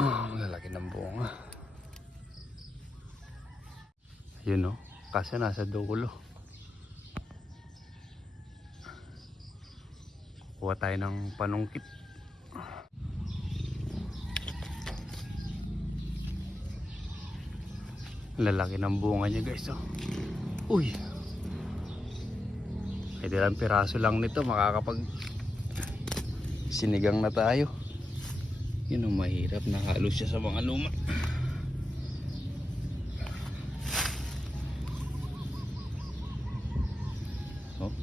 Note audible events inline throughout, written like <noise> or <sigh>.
Ah, lalaki ng bunga. Yun o. Kasi nasa dulo. Kuha tayo ng panungkit. Lalaki ng bunga niya guys oh. Uy. Pwede lang piraso lang nito makakapag sinigang na tayo. Yun ang mahirap nakalo siya sa mga luma. Oh.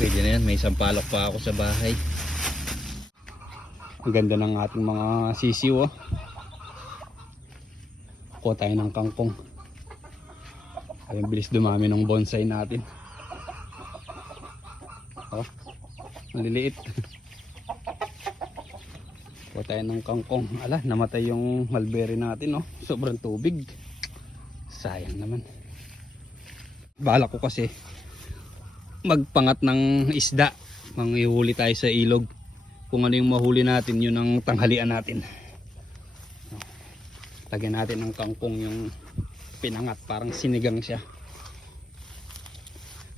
Pwede na yan, may sampalok pa ako sa bahay. Ang ganda ng ating mga sisiw oh. Kuha tayo ng kangkong. Ay, bilis dumami ng bonsai natin. Oh, maliliit. Kuha tayo ng kangkong. Ala, namatay yung mulberry natin oh. Sobrang tubig. Sayang naman. Bala ko kasi magpangat ng isda. Manghihuli tayo sa ilog kung ano yung mahuli natin yun ang tanghalian natin lagyan natin ng kangkong yung pinangat parang sinigang siya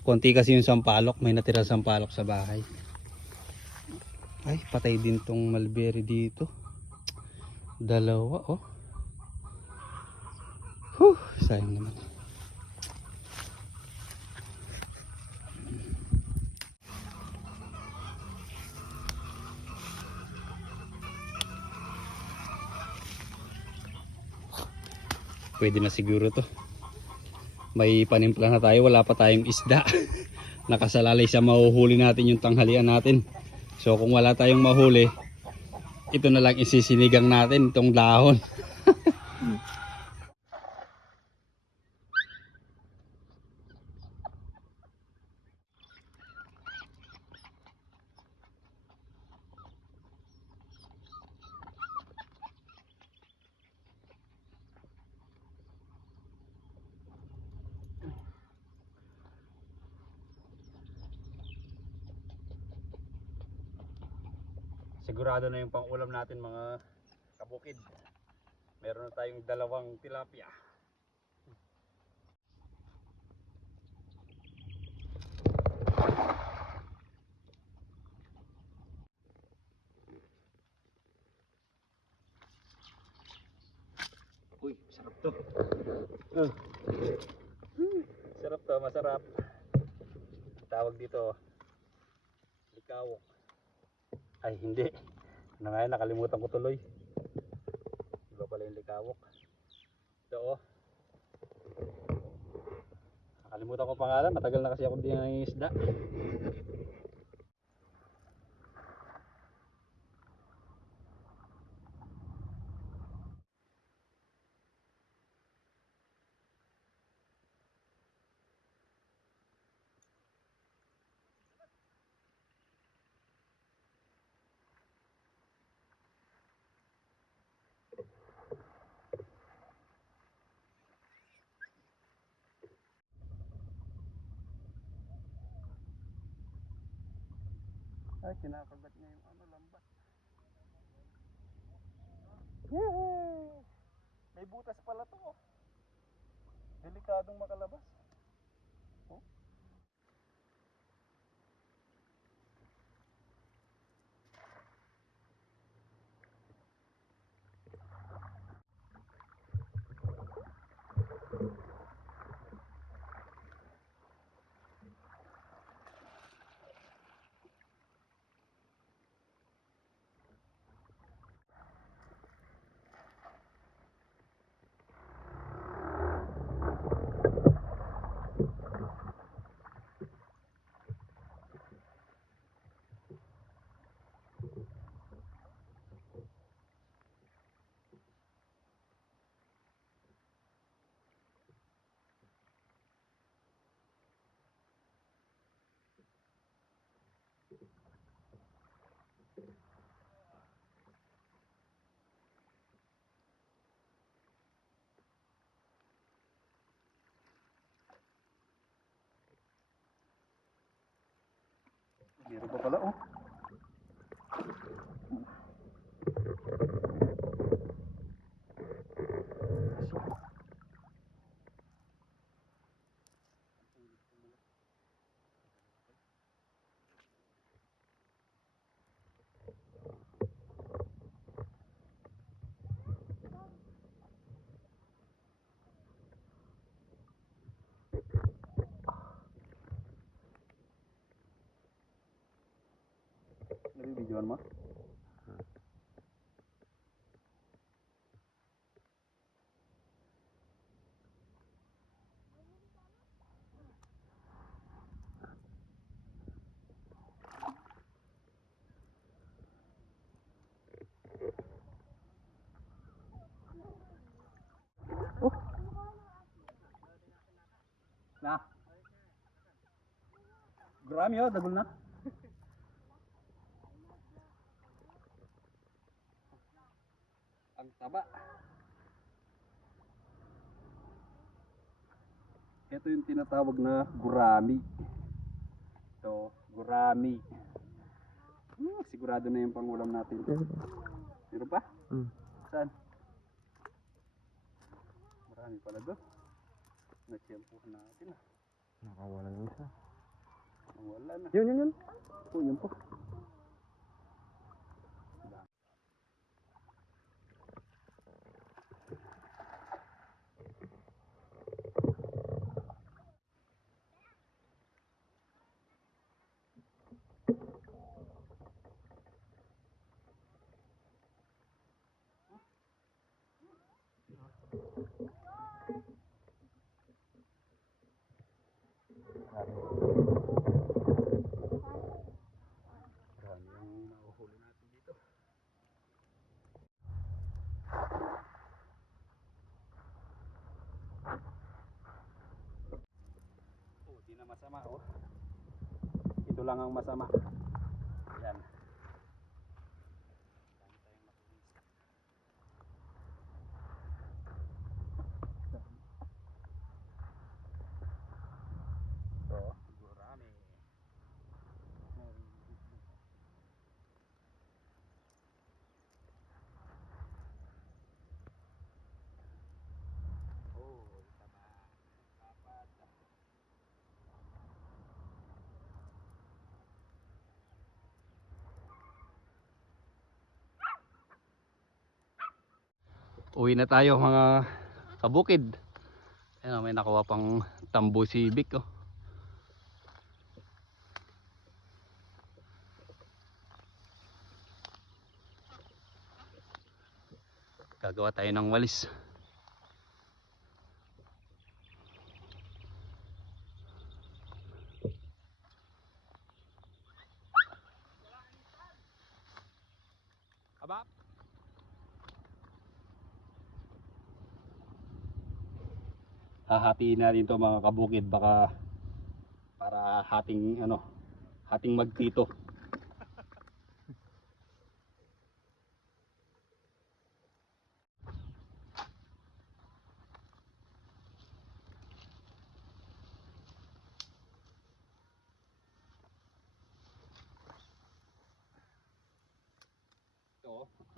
konti kasi yung sampalok may natira sampalok sa bahay. Ay patay din tong mulberry dito. Dalawa oh. Huh, sayang naman. Pwede na siguro to may panimpla na tayo wala pa tayong isda. <laughs> Nakasalalay sa mahuhuli natin yung tanghalian natin. So kung wala tayong mahuli ito na lang isisinigang natin itong dahon sigurado na yung pangulam natin mga kabukid. Meron na tayong dalawang tilapia. Uy sarap to. Uh. sarap to masarap. Tawag dito likawok ay hindi. Na nga yun, nakalimutan ko tuloy. Iba pala yung likawok. Ito oh. Nakalimutan ko pangalan. Matagal na kasi ako din ng ay kinakagat niya yung ano lambat Yay! may butas pala to oh. delikadong makalabas Meron pa pala oh. Nabibidyoan mo? Oh. Na. Grami oh, dagol na. Ang taba. Ito yung tinatawag na gurami. Ito, gurami. Hmm, sigurado na yung pangulam natin. Meron pa? Mm. Saan? Marami pala doon. Natsyempuhan natin ah. Nakawala ng isa. Wala na. Yun, yun, yun. Oh, yun po. Marami yung nahuhuli natin dito. Oh, di na masama oh. Ito lang ang masama. Uwi na tayo mga kabukid. Ayan, may nakuha pang tambo si Vic oh. Gagawa tayo ng walis. Hahatiin natin to mga kabukid baka para hating ano hating magtito.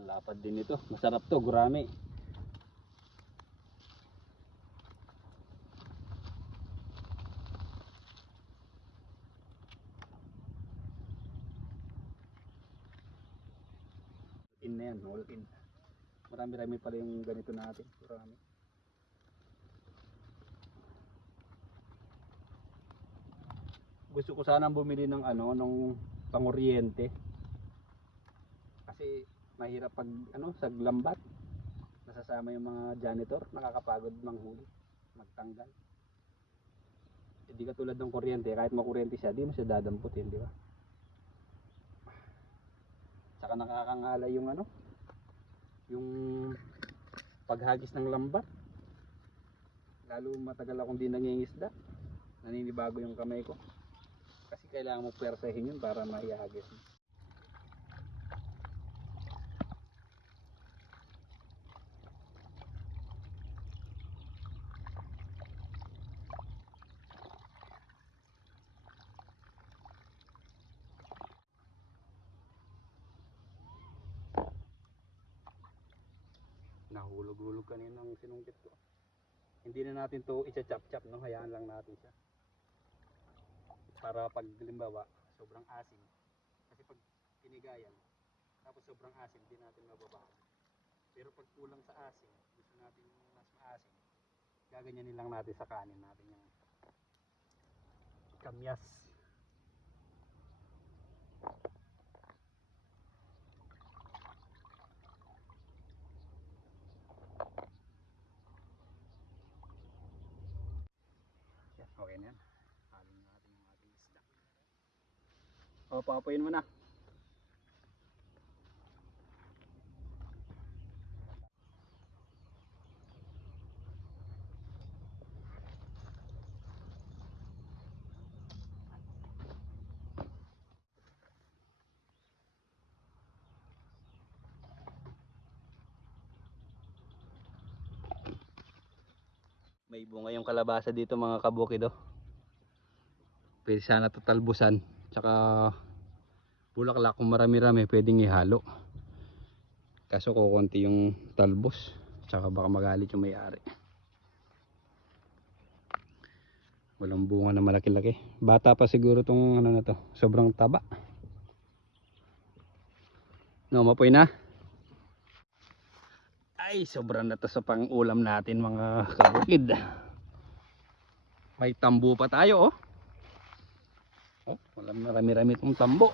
Lapad din ito. Masarap to, gurami. In na yan, all in. Marami-rami pala yung ganito natin. Gurami. Gusto ko sanang bumili ng ano, ng panguryente kasi mahirap pag ano saglambat nasasama yung mga janitor nakakapagod manghuli magtanggal hindi ka tulad ng kuryente kahit makuryente siya di mo siya dadamputin di ba saka nakakangala yung ano yung paghagis ng lambat lalo matagal akong di nangingisda. Naninibago yung kamay ko. Kasi kailangan mo persahin yun para maihagis mo Nahulog-hulog kanina ng sinungkit ko. Hindi na natin to i-chop-chop, no? Hayaan lang natin siya. Para pag limbawa, sobrang asim. Kasi pag kinigayan, tapos sobrang asim, hindi natin mababahan. Pero pag kulang sa asim, gusto natin mas maasim, gaganyanin lang natin sa kanin natin yung kamyas. Yan, okay na yan. Halin natin yung ating isda. O, papayin mo na. May bunga yung kalabasa dito mga kabukido. Pwede sana ito talbusan. Tsaka bulaklak kung marami-rami pwedeng ihalo. Kaso kukunti yung talbos. Tsaka baka magalit yung may-ari. Walang bunga na malaki-laki. Bata pa siguro tong ano na to. Sobrang taba. No, mapoy na. Ay, sobrang na to sa pang-ulam natin mga kabukid. May tambo pa tayo oh. Oh, walang marami-rami itong tambo.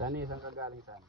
Saan isang kagaling saan?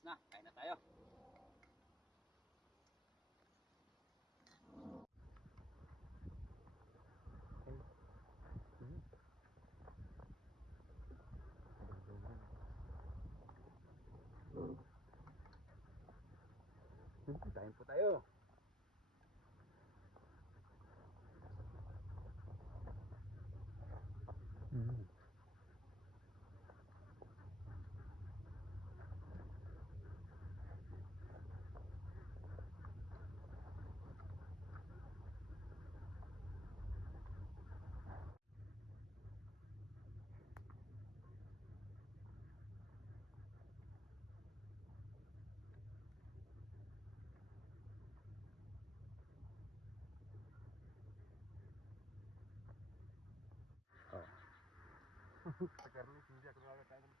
Tapos na, kain na tayo. Kain po tayo. Sa Carlos, hindi ako nakakakain ng